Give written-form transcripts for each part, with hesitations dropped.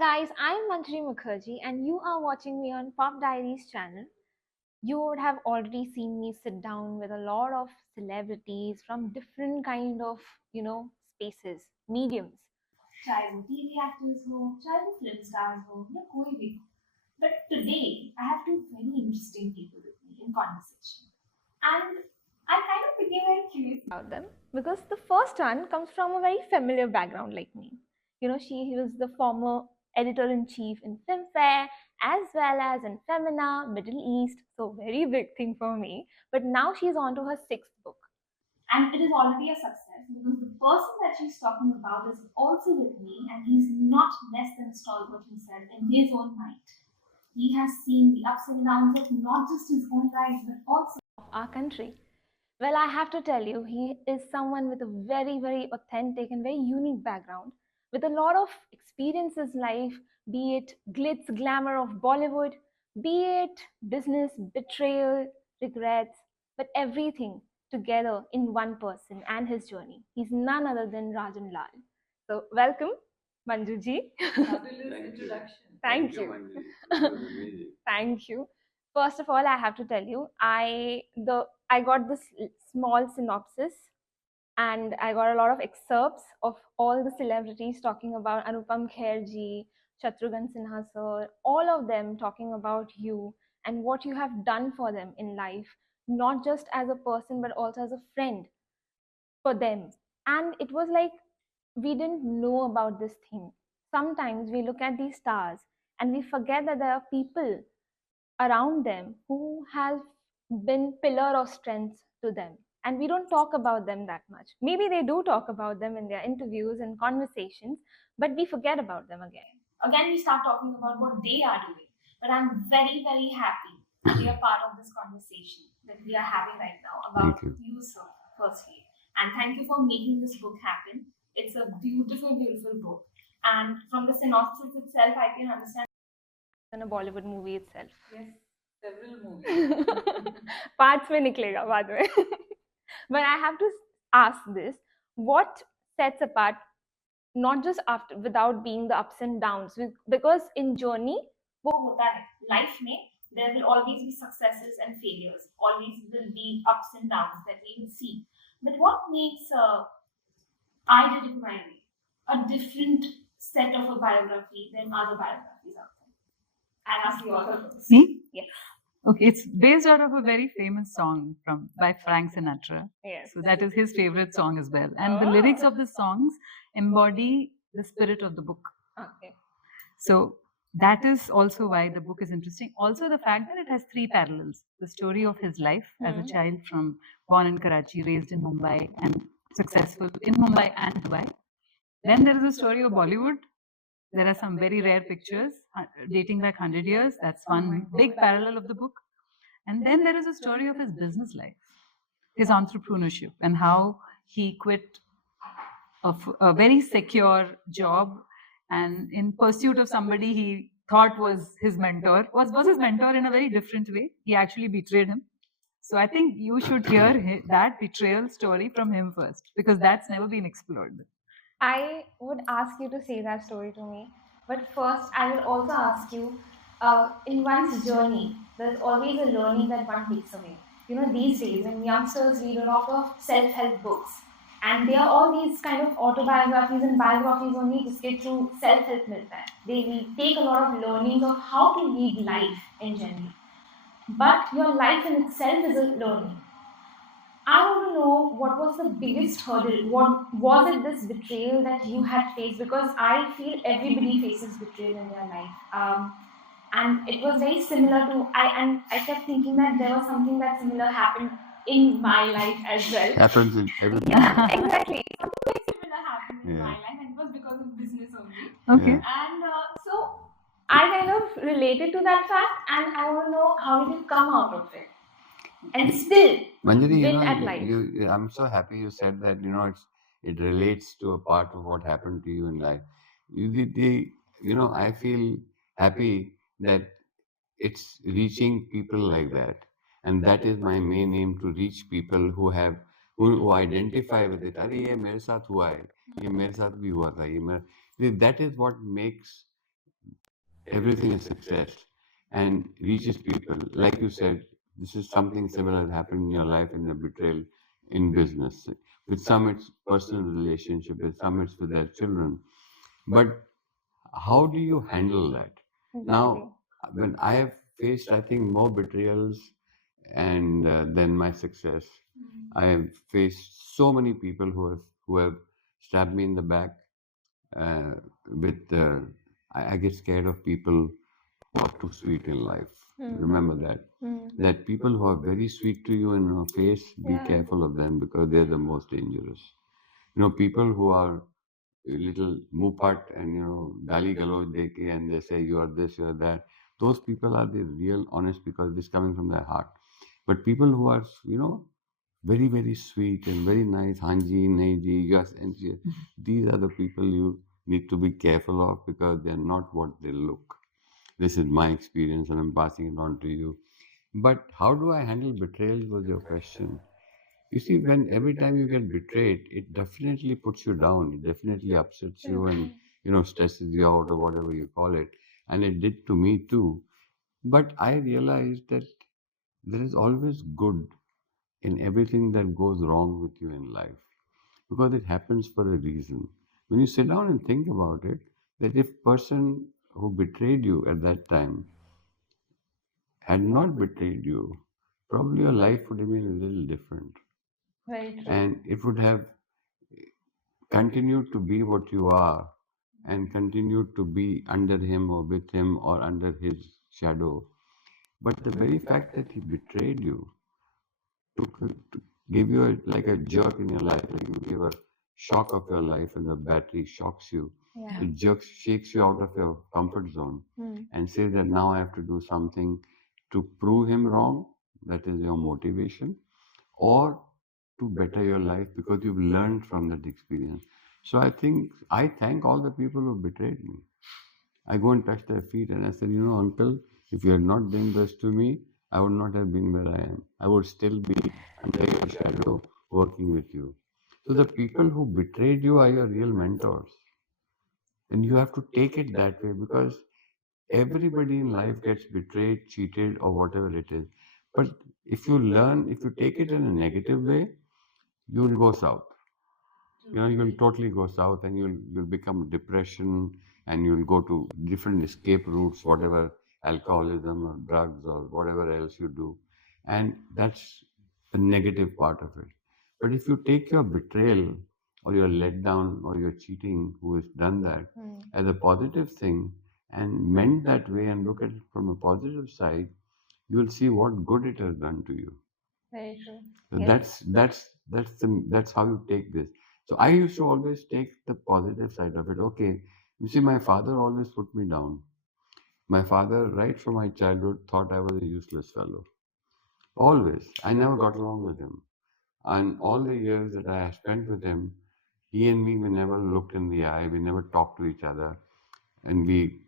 guys, I'm Manju Mukherjee and you are watching me on Pop Diaries channel. You would have already seen me sit down with a lot of celebrities from different kind of, spaces, mediums. चाहे वो TV actors हो, चाहे वो film stars हो या कोई भी हो. But today I have two very interesting people with me in conversation. And I kind of became very curious about them because the first one comes from a very familiar background like me. She was the former editor-in-chief in Filmfare as well as in Femina, Middle East, so very big thing for me. But now she's on to her sixth book. And it is already a success because the person that she's talking about is also with me and he's not less than stalwart himself in his own mind. He has seen the ups and downs of not just his own life but also of our country. Well, I have to tell you, he is someone with a very, very authentic and very unique background, with a lot of experiences in life, be it glitz glamour of Bollywood, be it business, betrayal, regrets, but everything together in one person and his journey. He's none other than Rajan Lall. So, welcome, Manju ji. Fabulous introduction. Thank you. Manju. That was amazing. Thank you. First of all, I have to tell you, I got this small synopsis and I got a lot of excerpts of all the celebrities talking about Anupam Kher ji, Shatrughan Sinha sir, all of them talking about you and what you have done for them in life, not just as a person but also as a friend for them. And it was like we didn't know about this thing. Sometimes we look at these stars and we forget that there are people around them who have been pillar of strength to them, and we don't talk about them that much. Maybe they do talk about them in their interviews and conversations, but we forget about them again we start talking about what they are doing. But I'm very, very happy to be a part of this conversation that we are having right now about you, sir, firstly, and thank you for making this book happen. It's a beautiful, beautiful book, and from the synopsis itself I can understand in a Bollywood movie itself. Yes, several movies. Parts में निकलेगा बाद में. But I have to ask this: what sets apart, not just after without being the ups and downs, because in journey वो होता है life में. There will always be successes and failures. Always will be ups and downs that we will see. But what makes I Did It My Way a different set of a biography than other biographies out there? I'll ask you all first. Me? Yes. Okay, it's based out of a very famous song by Frank Sinatra. Yes. So that is his favorite song as well. And the lyrics of the songs embody the spirit of the book. Okay. So that is also why the book is interesting. Also the fact that it has three parallels. The story of his life as a child born in Karachi, raised in Mumbai and successful in Mumbai and Dubai. Then there is a story of Bollywood. There are some very rare pictures dating back 100 years. That's one big parallel of the book. And then there is a story of his business life, his entrepreneurship, and how he quit a very secure job and in pursuit of somebody he thought was his mentor, was his mentor in a very different way. He actually betrayed him. So I think you should hear that betrayal story from him first, because that's never been explored. I would ask you to say that story to me. But first, I will also ask you, in one's journey, there's always a learning that one takes away. These days, when youngsters read a lot of self-help books, and they are all these kind of autobiographies and biographies only just get through self-help milta hai. They will take a lot of learnings of how to lead life in general. But your life in itself is a learning. I want to know, what was the biggest hurdle? What was it, this betrayal that you had faced? Because I feel everybody faces betrayal in their life. And it was very similar to, I kept thinking that there was something that similar happened in my life as well. Happens in everything. Yeah, exactly. Something very similar happened in my life, and it was because of business only. Okay. Yeah. And so I kind of related to that fact, and I want to know, how did you come out of it? And still Manjari, win at life. I'm so happy you said that. It relates to a part of what happened to you in life. I feel happy that it's reaching people like that, and that is my main aim, to reach people who identify with it. अरे ये मेरे साथ हुआ है, ये मेरे साथ भी हुआ था, that is what makes everything is success and reaches people. Like you said, this is something similar that happened in your life in the betrayal in business. With some, it's personal relationship. With some, it's with their children. But how do you handle that? Exactly. Now, when I have faced, I think, more betrayals and than my success. I have faced so many people who have stabbed me in the back. Uh, with I get scared of people who are too sweet in life. Remember that. That people who are very sweet to you in your face, be careful of them because they're the most dangerous. People who are a little mupat and gali galoj deke and they say you are this, you are that. Those people are the real honest because it's coming from their heart. But people who are very very sweet and very nice, hanji, neji, yes, and yes, these are the people you need to be careful of because they are not what they look. This is my experience and I'm passing it on to you. But how do I handle betrayal was your question. You see, when every time you get betrayed, it definitely puts you down. It definitely upsets you and stresses you out or whatever you call it. And it did to me too. But I realized that there is always good in everything that goes wrong with you in life because it happens for a reason. When you sit down and think about it, that if person who betrayed you at that time had not betrayed you, probably your life would have been a little different. Very true. And it would have continued to be what you are and continued to be under him or with him or under his shadow. But the very fact that he betrayed you to give you like a jerk in your life, like you give a shock of your life and the battery shocks you. Yeah. It jerks, shakes you out of your comfort zone and says that now I have to do something to prove him wrong. That is your motivation. Or to better your life because you've learned from that experience. So I thank all the people who betrayed me. I go and touch their feet and I said, uncle, if you had not done this to me, I would not have been where I am. I would still be under your shadow working with you. So the people who betrayed you are your real mentors. And you have to take it that way because everybody in life gets betrayed, cheated, or whatever it is. But if you take it in a negative way, you'll go south. You'll totally go south and you'll become depression and you'll go to different escape routes, whatever, alcoholism or drugs or whatever else you do. And that's the negative part of it. But if you take your betrayal or your letdown or your cheating who has done that as a positive thing and meant that way and look at it from a positive side, you'll see what good it has done to you. Very true. So Yes. that's how you take this. So I used to always take the positive side of it. Okay, you see, my father always put me down. My father, right from my childhood, thought I was a useless fellow. Always. I never got along with him. And all the years that I spent with him, he and me, we never looked in the eye. We never talked to each other. And we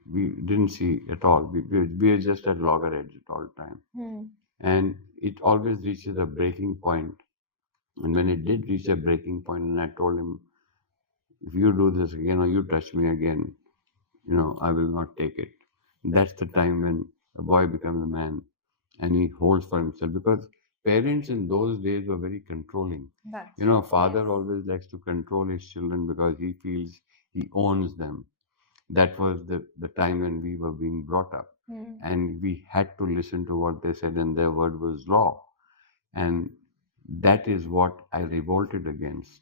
didn't see at all. We were just at loggerheads at all time. And it always reaches a breaking point. And when it did reach a breaking point, and I told him, if you do this again or you touch me again, I will not take it. That's the time when a boy becomes a man and he holds for himself because parents in those days were very controlling. That's A father always likes to control his children because he feels he owns them. That was the time when we were being brought up. And we had to listen to what they said, and their word was law. And that is what I revolted against.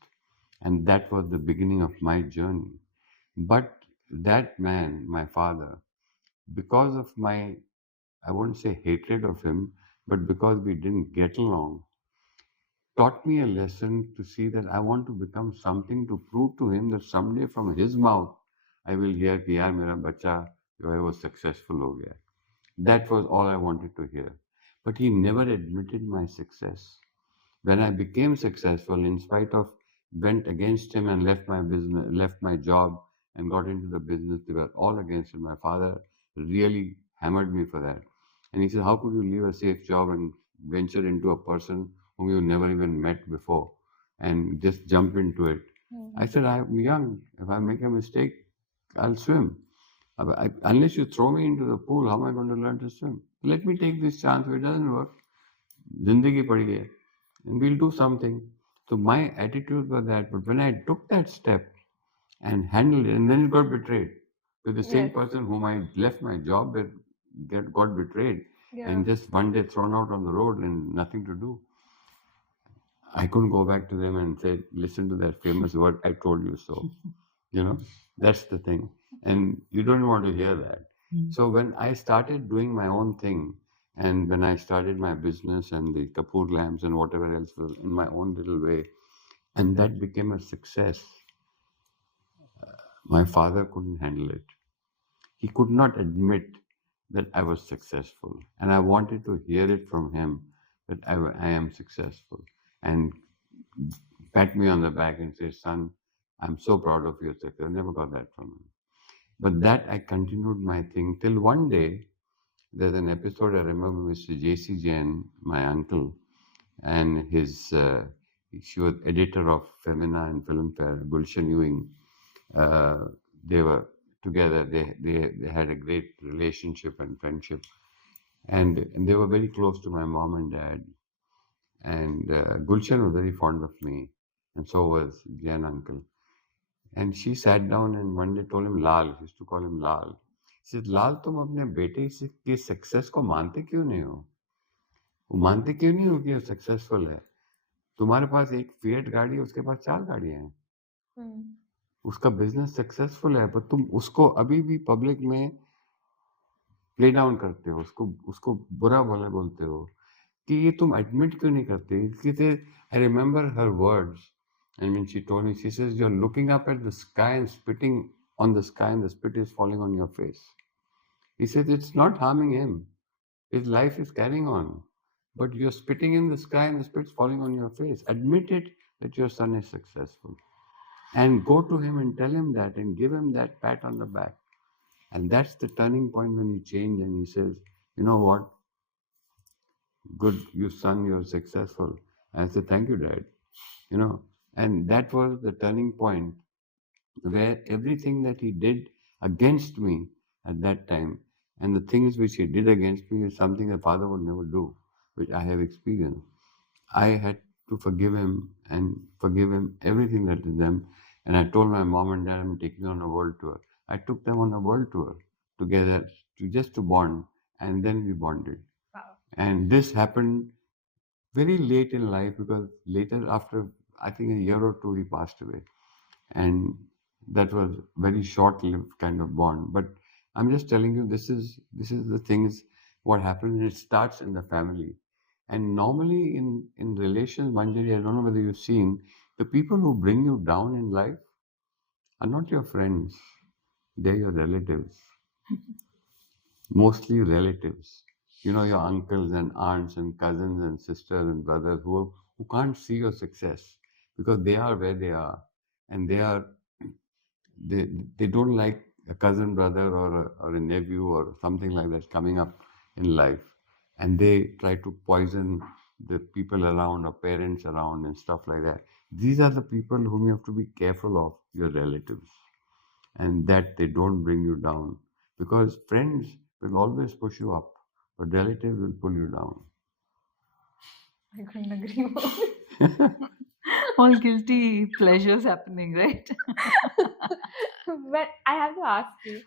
And that was the beginning of my journey. But that man, my father, because of my, I wouldn't say hatred of him, but because we didn't get along, taught me a lesson to see that I want to become something to prove to him that someday from his mouth, I will hear कि यार मेरा बच्चा जो है वो successful हो गया. That was all I wanted to hear. But he never admitted my success. When I became successful, in spite of went against him and left my business, left my job and got into the business, they were all against him. My father really hammered me for that. And he said, how could you leave a safe job and venture into a person whom you never even met before and just jump into it? I said, I'm young. If I make a mistake, I'll swim. Unless you throw me into the pool, how am I going to learn to swim? Let me take this chance. If it doesn't work, zindagi padi hai, and we'll do something. So my attitude was that. But when I took that step and handled it, and then it got betrayed. So the same Yes. person whom I left my job with got betrayed, Yeah. and just one day thrown out on the road and nothing to do. I couldn't go back to them and say, listen to that famous word, I told you so. You know, that's the thing. And you don't want to hear that. So when I started doing my own thing, and when I started my business and the Kapoor lamps and whatever else was in my own little way, and that became a success, my father couldn't handle it. He could not admit that I was successful. And I wanted to hear it from him that I am successful. And pat me on the back and say, son, I'm so proud of your success. I never got that from him. But that I continued my thing till one day, there's an episode I remember Mr. J.C. Jain, my uncle, and she was editor of Femina and Filmfare, Gulshan Ewing. They were together. They had a great relationship and friendship, and they were very close to my mom and dad. And Gulshan was very fond of me, and so was Jain uncle. And she sat down and one day told him Lal. She used to call him Lal. She said, Lal, तुम अपने बेटे की success को मानते क्यों नहीं हो? वो मानते क्यों नहीं हो कि वो सक्सेसफुल है? तुम्हारे पास एक फिएट गाड़ी है, उसके पास 4 गाड़ियां हैं। उसका बिजनेस सक्सेसफुल है, पर तुम उसको अभी भी पब्लिक में प्ले डाउन करते हो, उसको बुरा भला बोलते हो कि ये तुम एडमिट क्यों नहीं करते? I remember her words, and when she told me, she says, you're looking up at the sky and spitting on the sky and the spit is falling on your face. He says, it's not harming him. His life is carrying on. But you're spitting in the sky and the spit's falling on your face. Admit it that your son is successful. And go to him and tell him that and give him that pat on the back. And that's the turning point when he changed and he says, you know what? Good, you son, you're successful. I said, thank you, Dad. You know, and that was the turning point where everything that he did against me at that time and the things which he did against me is something a father would never do, which I have experienced. I had to forgive him and forgive him everything that is them. And I told my mom and dad I'm taking on a world tour. I took them on a world tour together to bond, and then we bonded. Wow. And this happened very late in life because later, after I think a year or two, he passed away. And that was very short-lived kind of bond. But I'm just telling you, this is the things what happens. It starts in the family. And normally in relations, Manjari, I don't know whether you've seen, the people who bring you down in life are not your friends. They're your relatives. Mostly relatives. You know, your uncles and aunts and cousins and sisters and brothers who can't see your success because they are where they are. And they don't like a cousin brother or a nephew or something like that coming up in life. And they try to poison the people around or parents around and stuff like that. These are the people whom you have to be careful of, your relatives, and that they don't bring you down, because friends will always push you up, but relatives will pull you down. I couldn't agree more. All guilty pleasures happening, right? But I have to ask you,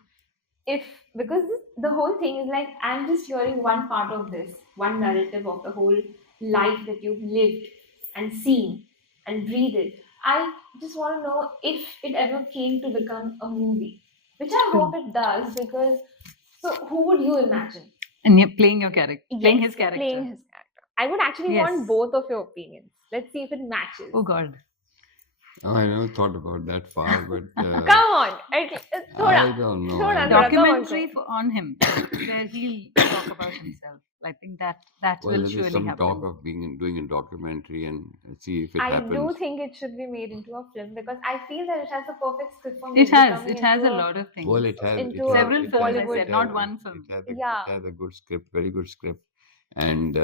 because the whole thing is like, I'm just hearing one part of this, one narrative of the whole life that you've lived and seen and breathed. I just want to know if it ever came to become a movie, which I hope it does, because so who would you imagine? And you're playing your character, playing Yes, his character. Playing his character. I would actually Yes. want both of your opinions. Let's see if it matches. Oh God. Oh, I never thought about that far, but Come on. I don't know. Thoda, Documentary on him where he'll talk about himself. I think that well, will there is surely some happen. talk of doing a documentary and see if it I happens. do think it should be made into a film because I feel that it has a perfect script for me. It has a lot of things. Well, it has several films. I said, not one film. It has a good script, very good script, and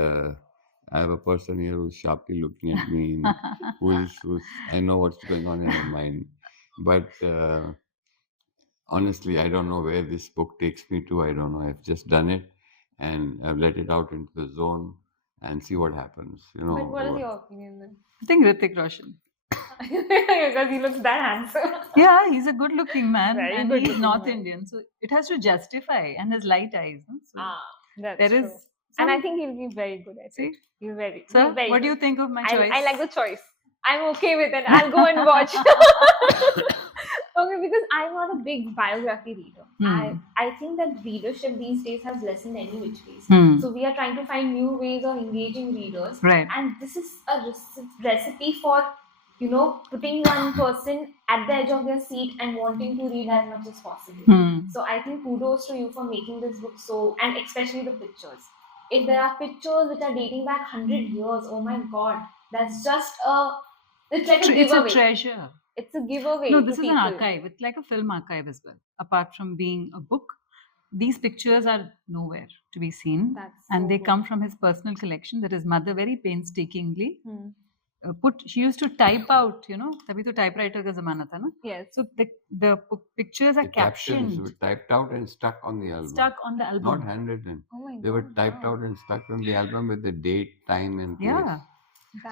I have a person here who's sharply looking at me, who's I know what's going on in her mind, but honestly, I don't know where this book takes me to. I don't know. I've just done it and I've let it out into the zone and see what happens. You know. But what is your opinion then? I think Hrithik Roshan. Because he looks that handsome. Yeah, he's a good-looking man, Very and good he's looking North man. Indian, so it has to justify, and his light eyes. No? So That's there true. is And I some- think he'll be very good at See? it. He's very, Sir, he's very what do good. you think of my choice? I like the choice. I'm okay with it. I'll go and watch. Okay, because I'm not a big biography reader. I think that readership these days has lessened any which ways. So we are trying to find new ways of engaging readers. Right. And this is a recipe for, putting one person at the edge of their seat and wanting to read as much as possible. So I think kudos to you for making this book so, and especially the pictures. If there are pictures which are dating back 100 years, oh my god, that's just it's like a giveaway. It's a treasure. It's a giveaway. No, this to is people. an archive. It's like a film archive as well. Apart from being a book, these pictures are nowhere to be seen. And they come from his personal collection that his mother very painstakingly put. She used to type out, तभी तो typewriter का ज़माना था ना. Yes. So the pictures are The captions captioned. were typed out and stuck on the album. Stuck on the album. Not handwritten. Oh my god. They were typed out and stuck on the album with the date, time, and place. Yeah.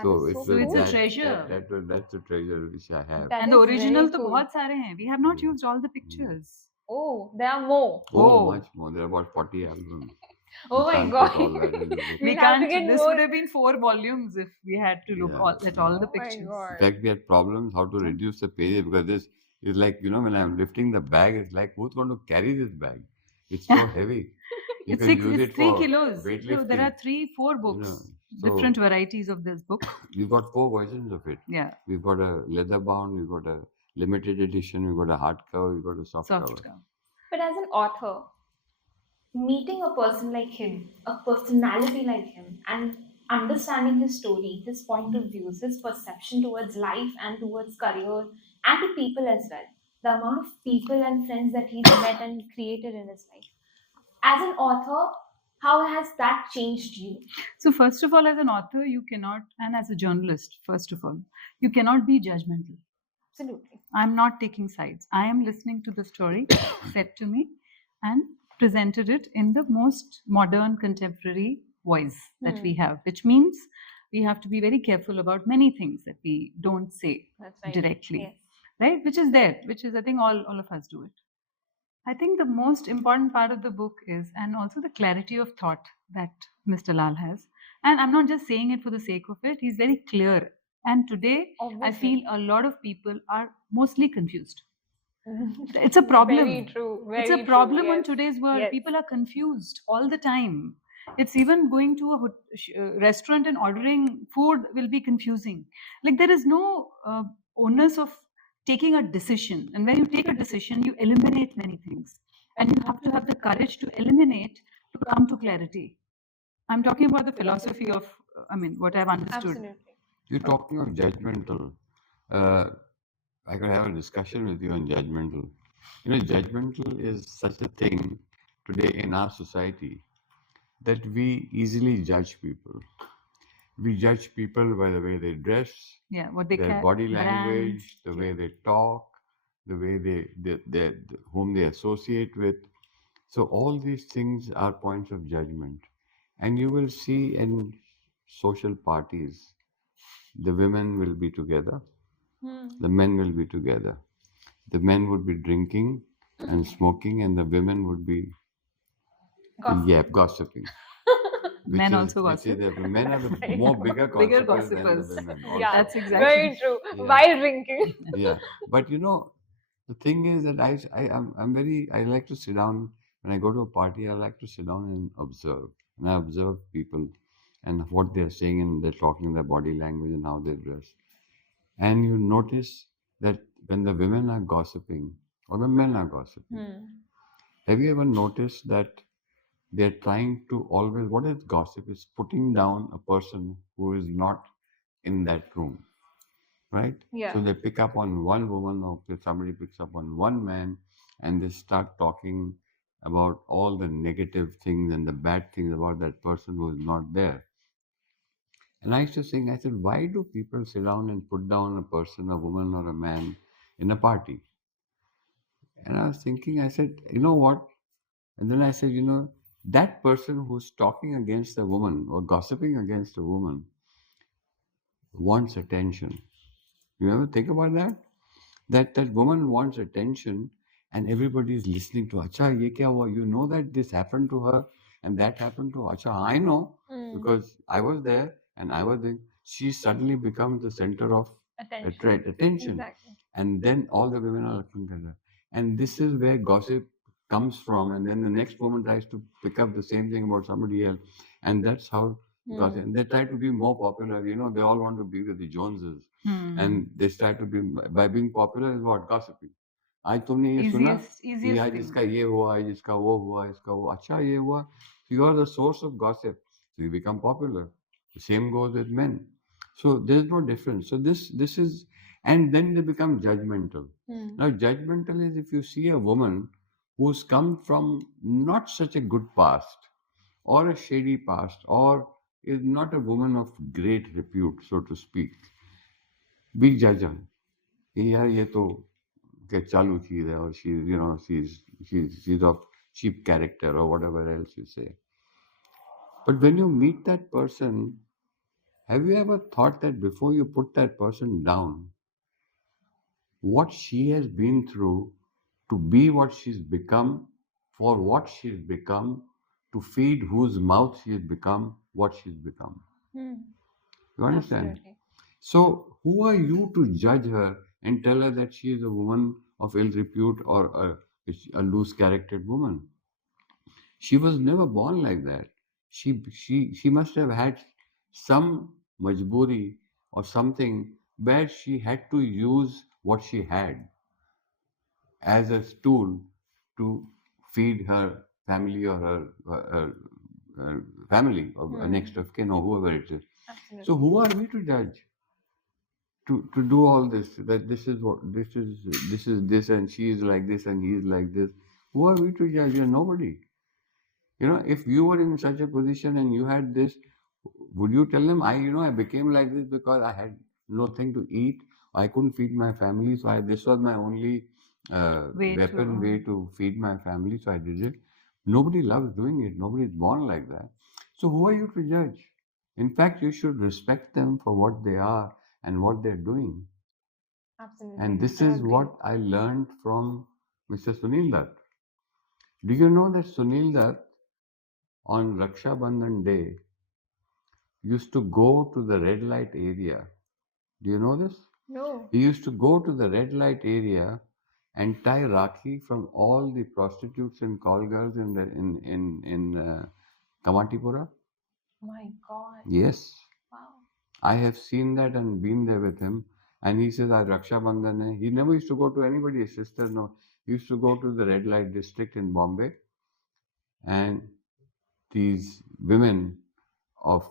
So is it's so it's cool. a treasure. That's a treasure which I have. That And the is original very तो cool. बहुत सारे हैं. We have not used all the pictures. Oh, there are more. Oh, much more. There are about 40 albums. Oh You my can't god. put all that in the book. We We have to can't. get This more. would have been 4 volumes if we had to look Yeah. at all the Oh my pictures. god. In fact, we had problems how to reduce the pages because this is like, when I'm lifting the bag, it's like, who's going to carry this bag? It's so heavy. You It's can six. use It's it 3 for kilos. So weightlifting. there are 3-4 books, so different varieties of this book. We've got 4 versions of it. Yeah, We've got a leather bound, we've got a limited edition, we've got a hardcover, we've got a soft cover. cover. But as an author, meeting a person like him, a personality like him, and understanding his story, his point of views, his perception towards life and towards career, and to people as well, the amount of people and friends that he's met and created in his life. As an author, how has that changed you? So first of all, as an author, you cannot, and as a journalist, first of all, you cannot be judgmental. Absolutely. I'm not taking sides. I am listening to the story said to me and presented it in the most modern, contemporary voice that we have, which means we have to be very careful about many things that we don't say directly, Yes. right? Which is there, which is, I think all of us do it. I think the most important part of the book is, and also the clarity of thought that Mr. Lal has. And I'm not just saying it for the sake of it, he's very clear. And today, I feel a lot of people are mostly confused. It's a problem. Very true. Very It's a problem true. in today's world. Yes. People are confused all the time. It's even going to a restaurant and ordering food will be confusing. Like there is no onus of taking a decision. And when you take a decision, you eliminate many things. And you have to have the courage to eliminate to come to clarity. I'm talking about the philosophy of, what I've understood. Absolutely. You're talking of judgmental. I could have a discussion with you on judgmental. Judgmental is such a thing today in our society that we easily judge people. We judge people by the way they dress, what they their body language, the way they talk, the way they whom they associate with. So all these things are points of judgment. And you will see in social parties, the women will be together, the men will be together. The men would be drinking and smoking, and the women would be gossiping. Men also gossip. The men are the bigger gossipers than the women. Also. Yeah, that's exactly very true. Yeah. While drinking. Yeah, but the thing is that I like to sit down when I go to a party. I like to sit down and observe, and I observe people and what they're saying, and they're talking, their body language and how they dress. And you notice that when the women are gossiping or the men are gossiping, have you ever noticed that they're trying to always, what is gossip? Is putting down a person who is not in that room, right? Yeah. So they pick up on one woman, or somebody picks up on one man, and they start talking about all the negative things and the bad things about that person who is not there. And I used to think, I said, why do people sit down and put down a person, a woman or a man in a party? And I was thinking, I said, you know what? And then I said, you know, that person who's talking against a woman or gossiping against a woman wants attention. You ever think about that? That woman wants attention and everybody is listening to, Acha, ye kya hua? You know that this happened to her and that happened to her. Acha, I know because I was there and I was there. She suddenly becomes the center of attention. Exactly. And then all the women are looking at her. And this is where gossip comes from. And then the next woman tries to pick up the same thing about somebody else. And that's how gossip. And they try to be more popular. You know, they all want to be with the Joneses. And they start to be, by being popular is what? Gossiping. आज तुमने ये सुना easiest आज thing. इसका ये हुआ आज इसका वो हुआ इसका वो अच्छा ये हुआ. So you are the source of gossip, so you become popular. The same goes with men. So there's no difference. So this is, and then they become judgmental. Now judgmental is if you see a woman who's come from not such a good past or a shady past or is not a woman of great repute, so to speak. Big judge her. यार ये तो क्या चालू चीज है और she, you know, she's of cheap character or whatever else you say. But when you meet that person, have you ever thought that before you put that person down, what she has been through to be what she's become, for what she's become, to feed whose mouth she's become, what she's become? You understand? Absolutely. So who are you to judge her and tell her that she is a woman of ill repute or a loose charactered woman? She was never born like that. She must have had some majburi or something where she had to use what she had as a tool to feed her family or her family or next of kin or whoever it is. Absolutely. So who are we to judge? To do all this, that this is what this is this and she is like this and he is like this. Who are we to judge? You're nobody. You know, if you were in such a position and you had this, would you tell them, I became like this because I had nothing to eat, I couldn't feed my family, so this was my only way to feed my family, so I did it. Nobody loves doing it. Nobody is born like that. So who are you to judge? In fact, you should respect them for what they are and what they're doing. Absolutely. And this I is agree. what I learned from Mr. Sunil Dutt. Do you know that Sunil Dutt on Raksha Bandhan day used to go to the red light area? Do you know this? No. He used to go to the red light area and tie Rakhi from all the prostitutes and call girls in Kamatipura. My God. Yes. Wow. I have seen that and been there with him. And he says, Raksha Bandhan hai. He never used to go to anybody's sister, no. He used to go to the red light district in Bombay. And these women of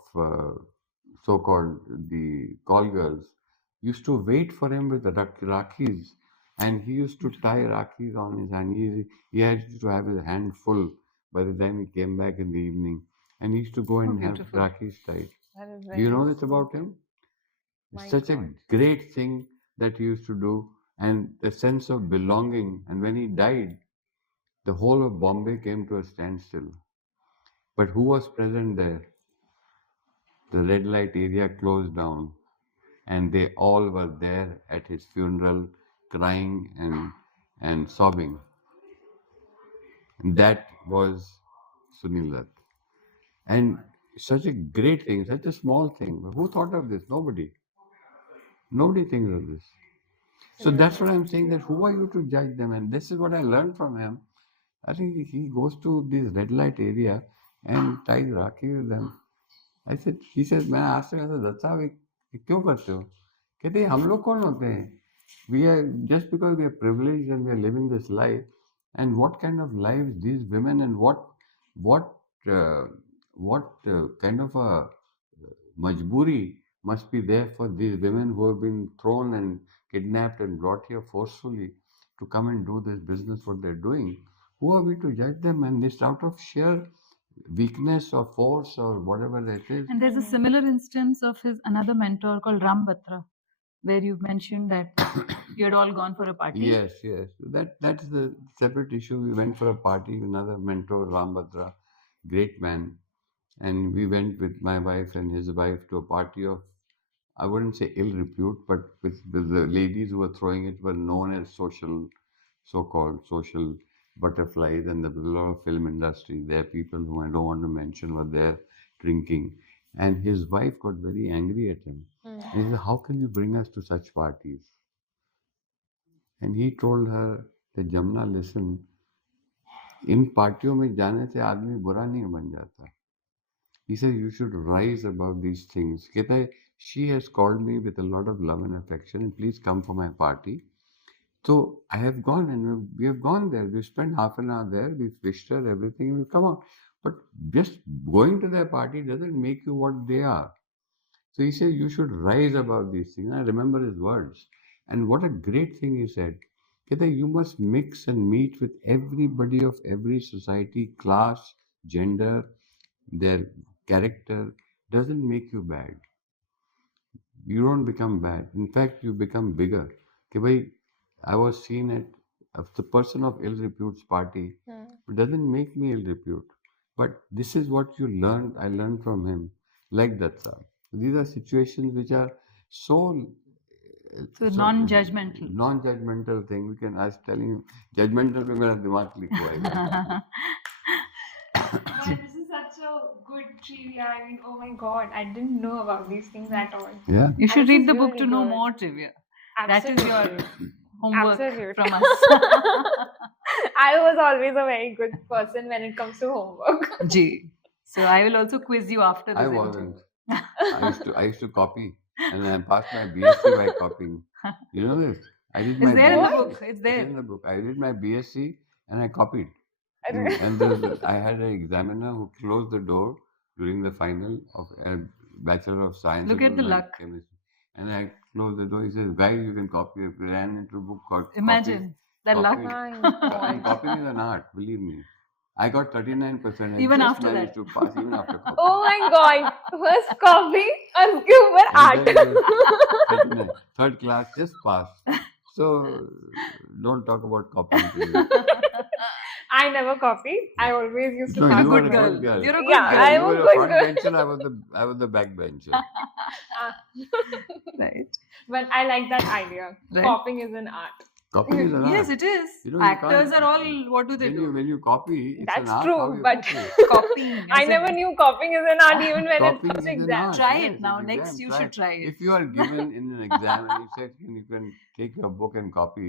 so-called the call girls used to wait for him with the Rakhis. And he used to tie Rakhis on his hand. He had to have his hand full by the time he came back in the evening. And he used to go and have beautiful. Rakhis tied. That is Do very you know this about him? My Such a God. great thing that he used to do, and the sense of belonging. And when he died, the whole of Bombay came to a standstill. But who was present there? The red light area closed down, and they all were there at his funeral, crying and sobbing. And that was Sunil Dutt. And such a great thing, such a small thing. Who thought of this? Nobody. Nobody thinks of this. So that's what I'm saying, that who are you to judge them? And this is what I learned from him. I think he goes to this red light area and ties Rakhi with them. He says, मैं आज से ऐसा दत्ता क्यों करते हो? कहते हम लोग कौन होते हैं? We are, just because we are privileged and we are living this life, and what kind of lives these women, and what kind of a majburi must be there for these women who have been thrown and kidnapped and brought here forcefully to come and do this business what they're doing. Who are we to judge them? And this out of sheer weakness or force or whatever that is. And there's a similar instance of his another mentor called Ram Batra, where you mentioned that You had all gone for a party? Yes. That's the separate issue. We went for a party with another mentor, Rambhadra, great man. And we went with my wife and his wife to a party of, I wouldn't say ill repute, but with the ladies who were throwing it were known as so-called social butterflies, and there was a lot of film industry. There are people who I don't want to mention were there drinking. And his wife got very angry at him. And he said, how can you bring us to such parties? And he told her that, Jamna, listen, इन पार्टियों में जाने से आदमी बुरा नहीं बन जाता. He said, you should rise above these things. कहता है, she has called me with a lot of love and affection, and please come for my party. So I have gone, and we have gone there. We spent half an hour there. We wished her everything, and we come out. But just going to their party doesn't make you what they are. So he said, you should rise above these things. I remember his words. And what a great thing he said. That you must mix and meet with everybody of every society, class, gender, their character doesn't make you bad. You don't become bad. In fact, you become bigger. I was seen at the person of ill repute's party. It doesn't make me ill repute. But this is what you learned. I learned from him. Like that, sir. These are situations which are so non-judgmental. Non-judgmental thing. I was telling you, judgmental पे मेरा दिमाग click हुआ है. This is such a good trivia. I mean, oh my god, I didn't know about these things at all. Yeah. You should And read this the is book really to know good. more trivia. Absolutely. That is your homework Absolutely. from us. I was always a very good person when it comes to homework. Gee. So I will also quiz you after this I interview. wasn't. I used to copy, and I passed my BSc by copying. You know this? I did my It's there in the BSc. book. It's It's there. in the book. I did my BSc and I copied. I don't- And I had an examiner who closed the door during the final of a Bachelor of Science. Look It at was the my luck. chemistry. And I closed the door. He says, guys, you can copy. If you ran into a book called Imagine the copy. luck. My And god. copying is an art, believe me. I got 39%. I Even just after managed that. to pass even after copying. Oh my god. First copy और उसके ऊपर And then art. 39, third class, just pass. So don't talk about copying to me. I never copied. I always used to No, pass you were the a girl. good girl. You're a good Yeah, girl. I You am a were a good front girl. bencher. I was the back bencher. Right. But I like that idea. Right. Copying is an art. Copying is an art. Yes, it is. You know, you Actors can't- are all, what do they do? When you copy, it's That's an art. true, how you but- copy. Copying. I as never in- knew copying is an art even when it Copying comes to is an exams. art. Try Yes, it now. it's Next, exam, you try should try it. If you are given in an exam and you said you can take your book and copy,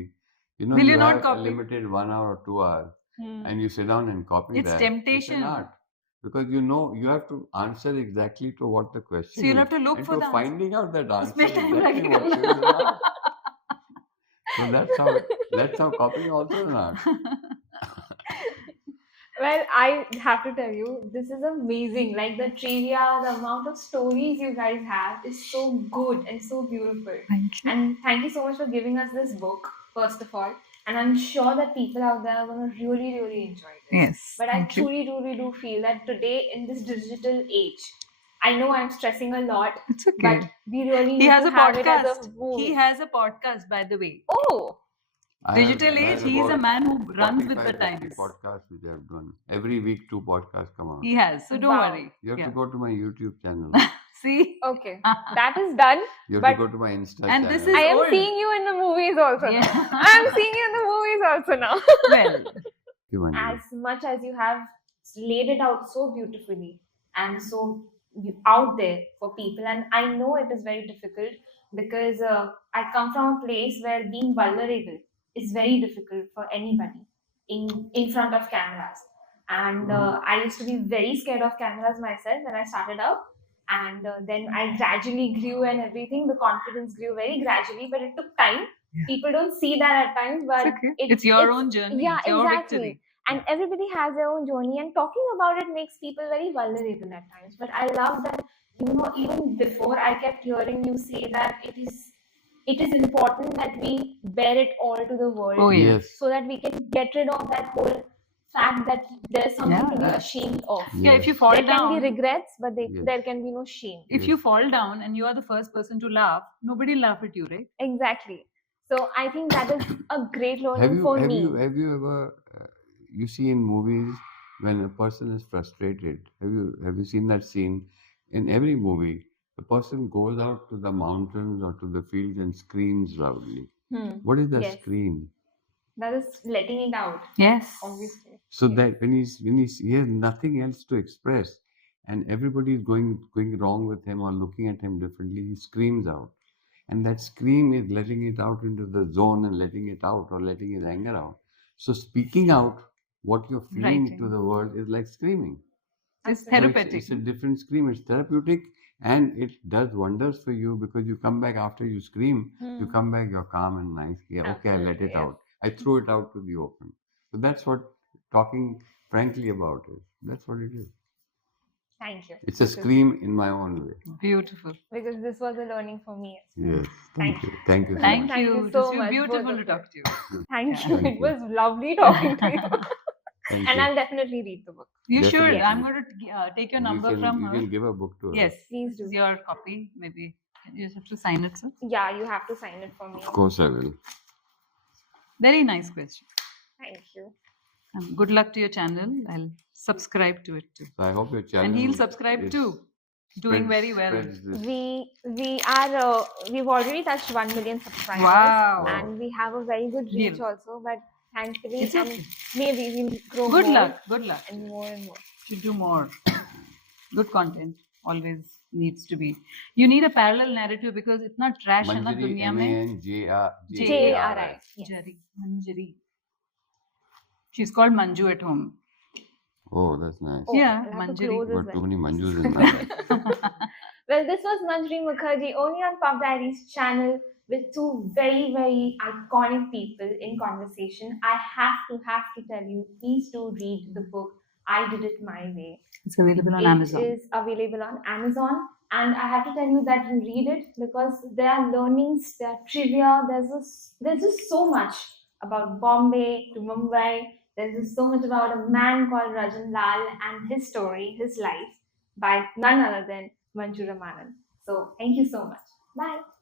you know, Will you not have copy? a limited 1 hour or 2 hours, Hmm. and you sit down and copy It's that. temptation. It's an art. Because you know you have to answer exactly to what the question So you'll is. have to look and for to the answer. finding out that answer उसमें time exactly what लगेगा. is an art. So that's how copying also an art. Well, I have to tell you, this is amazing. Like the trivia, the amount of stories you guys have is so good and so beautiful. Thank you. And thank you so much for giving us this book, first of all. And I'm sure that people out there are going to really, really enjoy this. Yes. But I thank you. truly do feel that today, in this digital age, I know I'm stressing a lot, It's okay. but we really need He has to a have it as podcast. a movie. He has a podcast, by the way. Oh, Digital age, he is a man who runs with the 45, 50 times. podcasts which I have done. Every week 2 podcasts come out. He has. So don't Wow. worry. You have Yeah. to go to my YouTube channel. See? okay. That is done. You have But- to go to my Insta And channel. this is I am old. seeing you in the movies also now. Yeah. I am seeing you in the movies also now. Well, You want As much as you have laid it out so beautifully and so out there for people, and I know it is very difficult because I come from a place where being vulnerable is very difficult for anybody in front of cameras. And I used to be very scared of cameras myself when I started out. And then I gradually grew and everything. The confidence grew very gradually, but it took time. Yeah. People don't see that at times, but it's okay. It's your own journey. Yeah, It's your exactly. victory. And everybody has their own journey, and talking about it makes people very vulnerable at times. But I love that, even before I kept hearing you say that it is important that we bear it all to the world, Oh, yeah. Yes. so that we can get rid of that whole fact that there's something Yeah, to be that's- ashamed of. Yeah, if you Yes. fall There can down, be regrets, but Yes. there can be no shame. if you fall down and you are the first person to laugh, nobody will laugh at you, right? Exactly. So I think that is a great Have learning you for have me. you have you ever you see in movies when a person is frustrated? Have you seen that scene in every movie? The person goes out to the mountains or to the fields and screams loudly. What is the Yes. scream? That is letting it out, Yes. obviously. So Yes. that he has nothing else to express, and everybody is going wrong with him or looking at him differently, he screams out, and that scream is letting it out into the zone and letting it out or letting his anger out. So speaking out what you're feeling to Writing. the world is like screaming. It's Absolutely. So therapeutic. it's a different scream. It's therapeutic, and it does wonders for you because you come back after you scream. You come back, you're calm and nice. Yeah, okay, I let Absolutely, it yes. out. I threw it out to the open. So that's what talking frankly about is. That's what it is. Thank you. It's a scream in my own way. Beautiful. Because this was a learning for me as well. Yes. Thank you. Thank you so Thank much. Thank you. you It so was much, beautiful both to of talk to you. Thank Yeah. you. Thank It you. was lovely talking to you. Thank And you. I'll definitely read the book. You should. Definitely. I'm going to take your number from You her. can give a book to her. Yes. Please This is do. your copy. Maybe you just have to sign it, sir. Yeah, you have to sign it for me. Of course I will. Very nice question. Thank you. Good luck to your channel. I'll subscribe to it too. So I hope your channel. And he'll subscribe is- too. Doing very well. spreads this. We've already touched 1 million subscribers. Wow. And we have a very good reach Deal. also, but thankfully, It's and okay. maybe we'll grow Good more luck. Good luck. and more and more. Should do more. Good content always needs to be. You need a parallel narrative because it's not trash है ना Manjari, दुनिया में. Manjari. J-A-R-I. Yes. Jari. Manjari. She's called Manju at home. Oh, that's nice. Oh, Yeah, I'll have to Manjari. close as Got too well. many Manjus in my life. Well, this was Manjari Mukherjee only on Pop Diaries channel with two very, very iconic people in conversation. I have to tell you, please do read the book I Did It My Way. It's available on Amazon. It is available on Amazon, and I have to tell you that you read it because there are learnings, there are trivia. There's just so much about Bombay to Mumbai. There's just so much about a man called Rajan Lall and his story, his life, by none other than Manju Ramanan. So thank you so much. Bye.